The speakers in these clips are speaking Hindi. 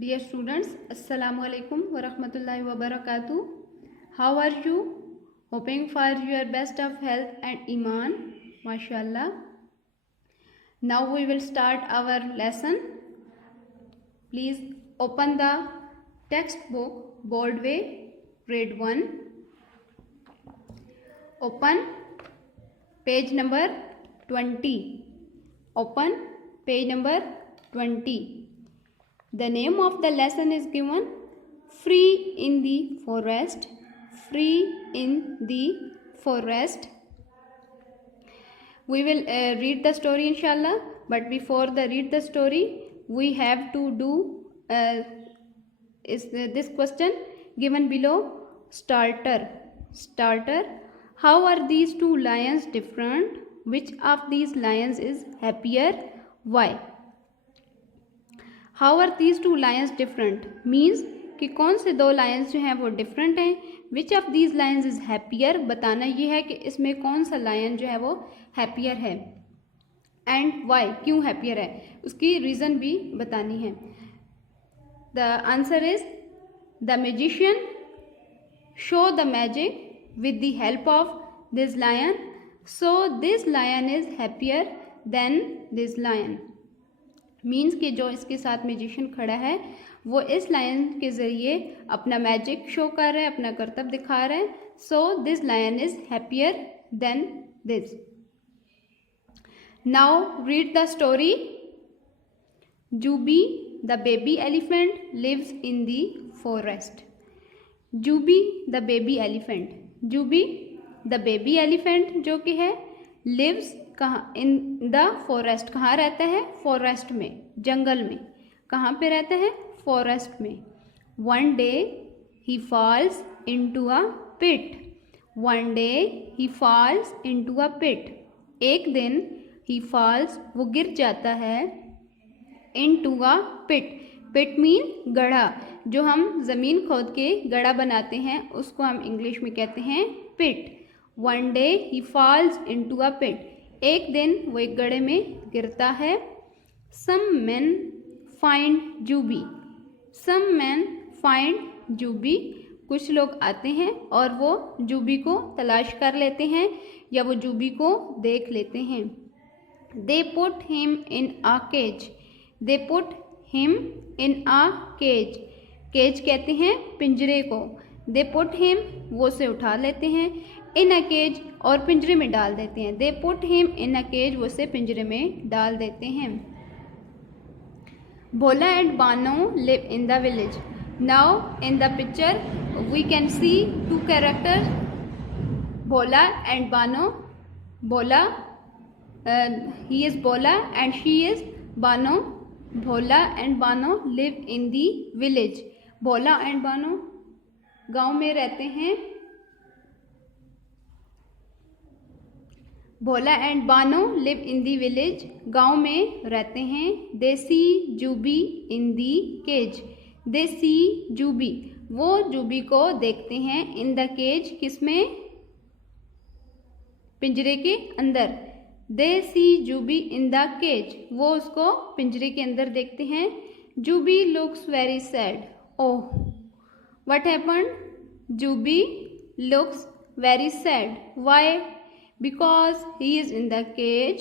Dear students, Assalamu alaikum wa rahmatullahi wa barakatuh. How are you? Hoping for your best of health and iman. MashaAllah. Now we will start our lesson. Please open the textbook Boldway grade 1. Open page number 20. Open page number 20. The name of the lesson is given Free in the Forest. Free in the Forest. We will read the story inshallah, but before the read the story we have to do this question given below. Starter. How are these two lions different? Which of these lions is happier? Why? How are these two lions different means कि कौन से दो लायंस जो हैं वो डिफरेंट हैं. Which of these Lions is happier, बताना ये है कि इसमें कौन सा लायन जो है वो हैप्पियर है. एंड वाई, क्यों हैप्पियर है, उसकी रीज़न भी बतानी है. The answer is the magician show the magic with the help of this lion, so this lion is happier than this lion. Means कि जो इसके साथ मैजिशियन खड़ा है वो इस लायन के ज़रिए अपना मैजिक शो कर रहा है, अपना करतब दिखा रहा है. So this lion is happier than this. Now read the story. Zubi the baby elephant lives in the forest. Zubi the baby elephant. Zubi the baby elephant जो कि है लिव्स कहाँ, इन द फॉरेस्ट, कहाँ रहता है, फॉरेस्ट में, जंगल में. कहाँ पे रहता है, फॉरेस्ट में. One day he falls into a pit. One day he falls into a pit. एक दिन ही फॉल्स, वो गिर जाता है, into a pit. Pit mean गड्ढा. जो हम ज़मीन खोद के गड्ढा बनाते हैं उसको हम इंग्लिश में कहते हैं pit. One day he falls into a pit. एक दिन वो एक गड्ढे में गिरता है. Some man find Jubi. Some man find Jubi. कुछ लोग आते हैं और वो जूबी को तलाश कर लेते हैं या वो जूबी को देख लेते हैं. They put him in a cage. They put him in a cage. Cage कहते हैं पिंजरे को. दे पुट हिम, वो से उठा लेते हैं, इन अ केज, और पिंजरे में डाल देते हैं. They put him in a cage, वो से पिंजरे में डाल देते हैं. Bhola and Bano live in the village. Now in the picture we can see two characters, Bhola and Bano. Bhola, he is Bhola and she is Bano. Bhola and Bano live in the village. Bhola and Bano गांव में रहते हैं. Bhola and Bano live in the village, गांव में रहते हैं. They see Jubi in the cage. They see जूबी, वो जूबी को देखते हैं. इन द केज, किसमें, पिंजरे के अंदर. दे see Jubi in the cage, वो उसको पिंजरे के अंदर देखते हैं. Jubi looks very sad. Oh, what happened? Jubi looks very sad. Why? Because he is in the cage.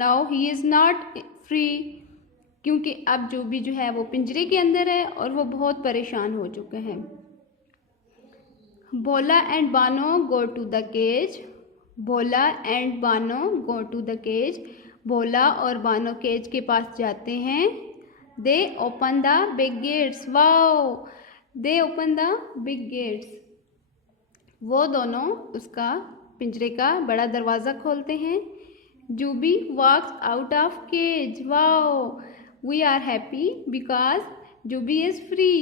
Now he is not free. क्योंकि अब जूबी जो है वो पिंजरे के अंदर है और वो बहुत परेशान हो चुके हैं. Bhola and Bano go to the cage. Bhola and Bano go to the cage. Bhola और बानो केज के पास जाते हैं. They open the big gates. Wow, they open the big gates. वो दोनों उसका पिंजरे का बड़ा दरवाज़ा खोलते हैं. Jubi walks out of cage. Wow, we are happy because जूबी is free.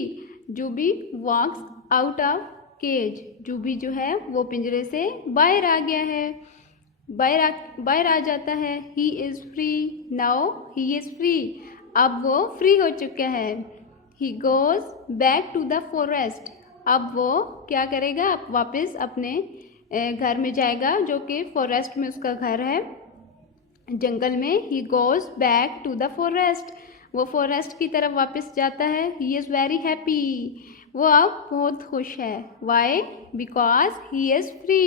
Jubi walks out of cage. Jubi जो है वो पिंजरे से बाहर आ गया है, बाहर आ जाता है. He is free. Now he is free. अब वो फ्री हो चुका है. He goes back to the forest. अब वो क्या करेगा, अब वापस अपने घर में जाएगा जो कि फॉरेस्ट में उसका घर है, जंगल में. He goes back to the forest. वो फॉरेस्ट की तरफ वापस जाता है। ही इज़ वेरी हैप्पी, वो अब बहुत खुश है। Why? Because he is free.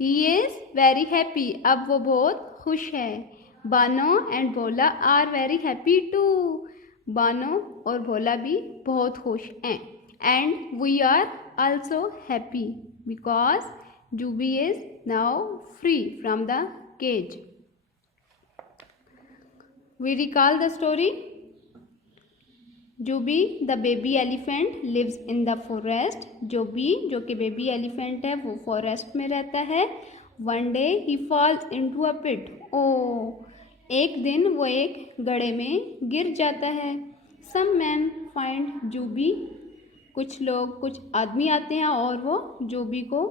He is very happy, अब वो बहुत खुश है। Bano and Bhola are very happy too, Bano और भोला भी बहुत खुश हैं। And we are also happy because जूबी is now free from the cage. We recall the story. Juby the baby elephant lives in the forest. Juby जो कि बेबी एलिफेंट है वो फॉरेस्ट में रहता है। One day he falls into a pit. एक दिन वो एक गड्ढे में गिर जाता है। Some men find Juby. कुछ आदमी आते हैं और वो जूबी को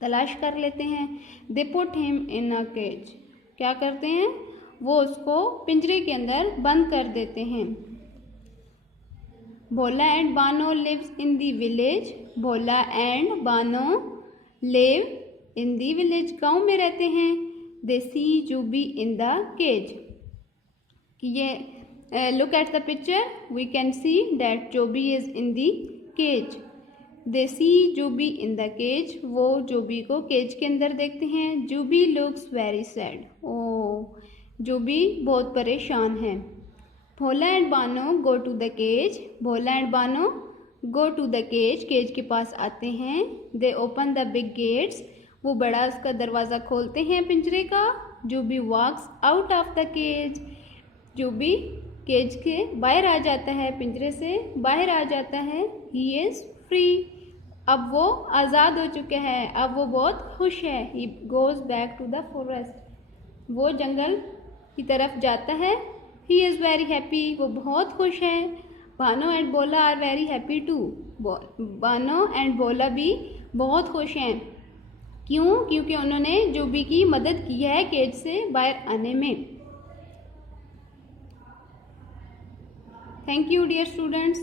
तलाश कर लेते हैं। They put him in a cage. क्या करते हैं? वो उसको पिंजरे के अंदर बंद कर देते हैं। Bhola and Bano lives in the village. Bhola and Bano live in the village, गाँव में रहते हैं। They see Jubi in the cage. ये look at the picture, we can see that Jubi is in the cage. They see Jubi in the cage, वो जूबी को केज के अंदर देखते हैं। Jubi looks very sad, Jubi बहुत परेशान है। Bhola and Bano go to the cage. Bhola and Bano go to the cage, cage के पास आते हैं। They open the big gates, वो बड़ा उसका दरवाज़ा खोलते हैं पिंजरे का। Jubi walks out of the cage, Jubi cage के बाहर आ जाता है, पिंजरे से बाहर आ जाता है। ही इज़ फ्री, अब वो आज़ाद हो चुका है, अब वो बहुत खुश है। He goes back to the forest, वो जंगल की तरफ जाता है। ही इज़ वेरी हैप्पी, वो बहुत खुश है। Bano and Bhola are very happy too, Bano and Bhola भी बहुत खुश हैं। क्यों? क्योंकि उन्होंने जूबी की मदद की है केज से बाहर आने में। Thank you dear students.